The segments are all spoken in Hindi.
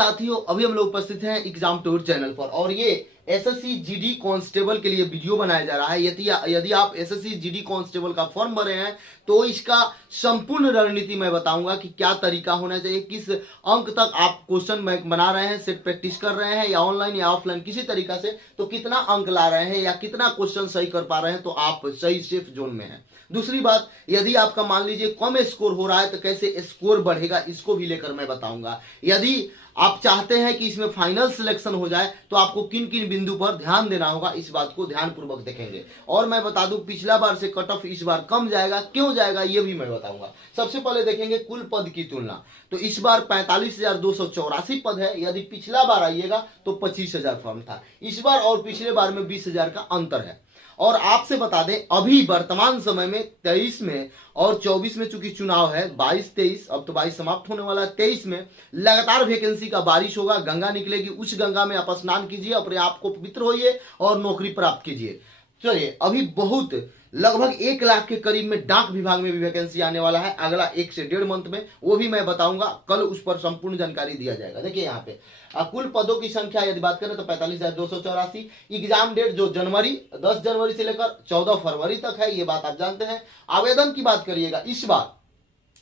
साथियों, अभी हम लोग उपस्थित हैं एग्जाम टूर चैनल पर और ये एसएससी जीडी कांस्टेबल के लिए वीडियो बनाया जा रहा है। यदि आप एसएससी जीडी कांस्टेबल का फॉर्म भरे हैं तो इसका संपूर्ण रणनीति मैं बताऊंगा कि क्या तरीका होना चाहिए, किस अंक तक आप क्वेश्चन बना रहे हैं, सेट प्रैक्टिस कर रहे हैं या ऑनलाइन या ऑफलाइन किसी तरीका से, तो कितना अंक ला रहे हैं या कितना क्वेश्चन सही कर पा रहे हैं तो आप सही सेफ जोन में हैं। दूसरी बात, यदि आपका मान लीजिए कम स्कोर हो रहा है तो कैसे स्कोर बढ़ेगा इसको भी लेकर मैं बताऊंगा। यदि आप चाहते हैं कि इसमें फाइनल सिलेक्शन हो जाए तो आपको किन किन बिंदु पर ध्यान देना होगा, इस बात को ध्यान पूर्वक देखेंगे। और मैं बता दूं पिछला बार से कट ऑफ इस बार कम जाएगा, क्यों जाएगा ये भी मैं बताऊंगा। सबसे पहले देखेंगे कुल पद की तुलना। तो इस बार 45,284 पद है। यदि पिछला बार आइएगा तो 25,000 फॉर्म था। इस बार और पिछले बार में 20,000 का अंतर है। और आपसे बता दें अभी वर्तमान समय में 23 में और 24 में चूंकि चुनाव है, 22-23 अब तो 22 समाप्त होने वाला है, 23 में लगातार वैकेंसी का बारिश होगा, गंगा निकलेगी, उस गंगा में आप स्नान कीजिए, अपने आप को पवित्र होइए और नौकरी प्राप्त कीजिए। चलिए, अभी बहुत लगभग 1 लाख के करीब में डाक विभाग में भी वैकेंसी आने वाला है अगला 1 से 1.5 मंथ में, वो भी मैं बताऊंगा, कल उस पर संपूर्ण जानकारी दिया जाएगा। देखिए यहाँ पे कुल पदों की संख्या यदि बात करें तो 45,284। एग्जाम डेट जो 10 जनवरी से लेकर 14 फरवरी तक है, ये बात आप जानते हैं। आवेदन की बात करिएगा, इस बार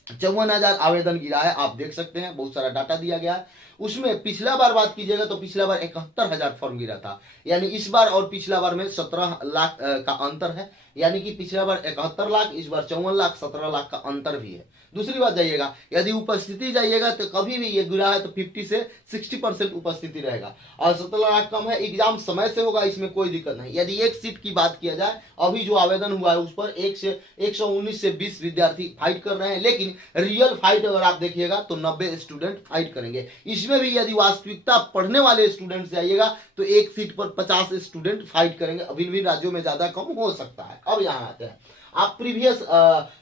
54,000 आवेदन गिरा है, आप देख सकते हैं, बहुत सारा डाटा दिया गया है। उसमें पिछला बार बात कीजिएगा तो पिछला बार 71,000 फॉर्म गिरा था, यानी इस बार और पिछला बार में 17 लाख का अंतर है, यानी कि पिछला बार 71 लाख, इस बार 54 लाख, 17 लाख का अंतर भी है। दूसरी बात जाइएगा, यदि उपस्थिति जाइएगा तो कभी भी ये गिरा है तो 50 से 60% उपस्थिति रहेगा और 17 लाख कम है। एग्जाम समय से होगा, इसमें कोई दिक्कत नहीं। यदि एक सीट की बात किया जाए, अभी जो आवेदन हुआ है उस पर 119 से 20 विद्यार्थी फाइट कर रहे हैं, लेकिन रियल फाइट अगर आप देखिएगा तो 90 स्टूडेंट फाइट करेंगे। इसमें भी यदि वास्तविकता पढ़ने वाले स्टूडेंट से आइएगा तो एक सीट पर 50 स्टूडेंट फाइट करेंगे। विभिन्न राज्यों में ज्यादा कम हो सकता है। अब यहाँ आते हैं, आप प्रीवियस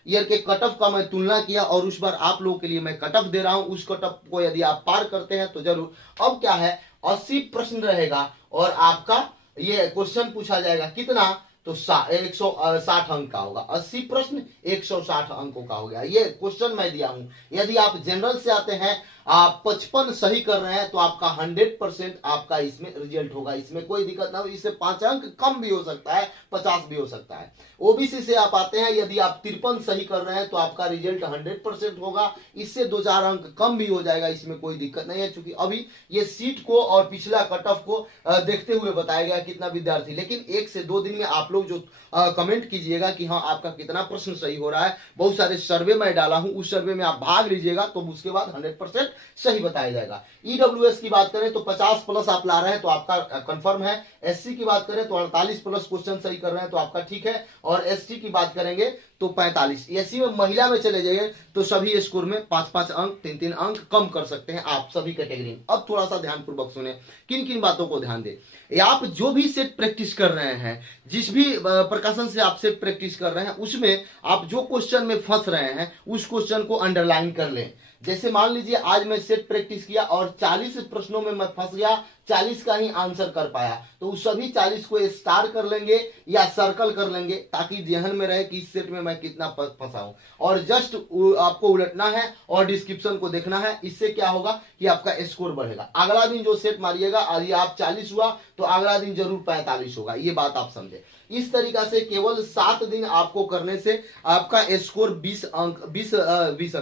ईयर के कट ऑफ का मैं तुलना किया और उस बार आप लोगों के लिए मैं कट ऑफ दे रहा हूं। उस कट ऑफ को यदि आप पार करते हैं तो जरूर। अब क्या है, 80 प्रश्न रहेगा और आपका ये क्वेश्चन पूछा जाएगा कितना, तो 160 अंक का होगा। 80 प्रश्न 160 अंकों का हो गया, ये क्वेश्चन मैं दिया हूं। यदि आप जनरल से आते हैं, आप 55 सही कर रहे हैं तो आपका 100% आपका इसमें रिजल्ट होगा, इसमें कोई दिक्कत ना हो। इससे 5 अंक कम भी हो सकता है, 50 भी हो सकता है। ओबीसी से आप आते हैं, यदि आप 53 सही कर रहे हैं तो आपका रिजल्ट 100% होगा, इससे 2-4 अंक कम भी हो जाएगा, इसमें कोई दिक्कत नहीं है। क्योंकि अभी ये सीट को और पिछला कट ऑफ को देखते हुए बताया गया कितना विद्यार्थी, लेकिन 1 से 2 दिन में आप लोग जो कमेंट कीजिएगा कि हाँ आपका कितना प्रश्न सही हो रहा है, बहुत सारे सर्वे मैं डाला हूं, उस सर्वे में आप भाग लीजिएगा तो उसके बाद 100% सही बताया जाएगा। ईडब्ल्यूएस की बात करें तो 50 प्लस आप ला रहे हैं तो आपका कंफर्म है। एससी की बात करें तो 48 प्लस क्वेश्चन सही कर रहे हैं तो आपका ठीक है। और एसटी की बात करेंगे तो 45। एससी में महिला में चले जाइए तो सभी स्कोर में 5-5 अंक 3-3 अंक कम कर सकते हैं आप सभी कैटेगरी में। अब थोड़ा सा ध्यान पूर्वक सुने, किन किन बातों को ध्यान दें। आप जो भी सेट प्रैक्टिस कर रहे हैं, जिस भी प्रकाशन से आप सेट प्रैक्टिस कर रहे हैं, उसमें आप जो क्वेश्चन में फंस रहे हैं उस क्वेश्चन को अंडरलाइन कर लें। जैसे मान लीजिए आज मैं सेट प्रैक्टिस किया और 40 प्रश्नों में मैं फंस गया, 40 का ही आंसर कर पाया, तो उस सभी 40 को स्टार कर लेंगे या सर्कल कर लेंगे ताकि ध्यान में रहे कि इस सेट में मैं कितना फंसा हूं। और जस्ट आपको उलटना है और डिस्क्रिप्शन को देखना है, इससे क्या होगा कि आपका स्कोर बढ़ेगा। अगला दिन जो सेट मारिएगा, यदि आप 40 हुआ तो अगला दिन जरूर 45 होगा, ये बात आप समझे। इस तरीका से केवल 7 दिन आपको करने से आपका स्कोर 20 अंक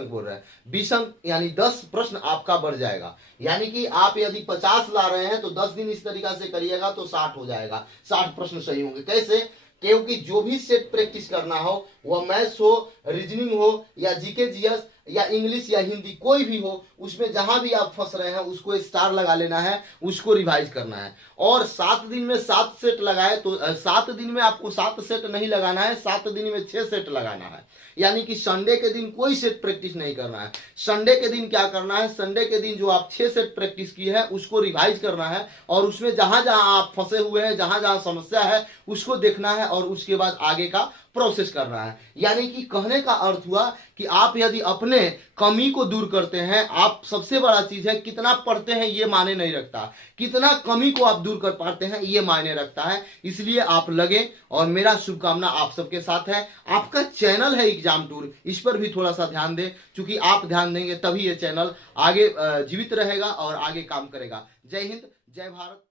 बोल रहे हैं, 20 अंक यानी 10 प्रश्न आपका बढ़ जाएगा। यानी कि आप यदि 50 ला रहे हैं तो 10 दिन इस तरीका से करिएगा तो 60 हो जाएगा, 60 प्रश्न सही होंगे। कैसे? क्योंकि जो भी सेट प्रैक्टिस करना हो, वह मैथ्स हो, रीजनिंग हो या जीके जीएस या इंग्लिश या हिंदी, कोई भी हो, उसमें जहां भी आप फंस रहे हैं उसको स्टार लगा लेना है, उसको रिवाइज करना है। और 7 दिन में 7 सेट लगाए तो 7 दिन में आपको 7 सेट नहीं लगाना है, 7 दिन में 6 सेट लगाना है। यानी कि संडे के दिन कोई सेट प्रैक्टिस नहीं करना है। संडे के दिन क्या करना है, संडे के दिन जो आप 6 सेट प्रैक्टिस की है उसको रिवाइज करना है और उसमें जहां जहां आप फंसे हुए हैं, जहां जहां समस्या है उसको देखना है और उसके बाद आगे का प्रोसेस कर रहा है। यानी कि कहने का अर्थ हुआ कि आप यदि अपने कमी को दूर करते हैं, आप सबसे बड़ा चीज है कितना पढ़ते हैं ये मायने नहीं रखता, कितना कमी को आप दूर कर पाते हैं ये मायने रखता है। इसलिए आप लगे और मेरा शुभकामना आप सबके साथ है। आपका चैनल है एग्जाम टूर, इस पर भी थोड़ा सा ध्यान दें, क्योंकि आप ध्यान देंगे तभी ये चैनल आगे जीवित रहेगा और आगे काम करेगा। जय हिंद, जय भारत।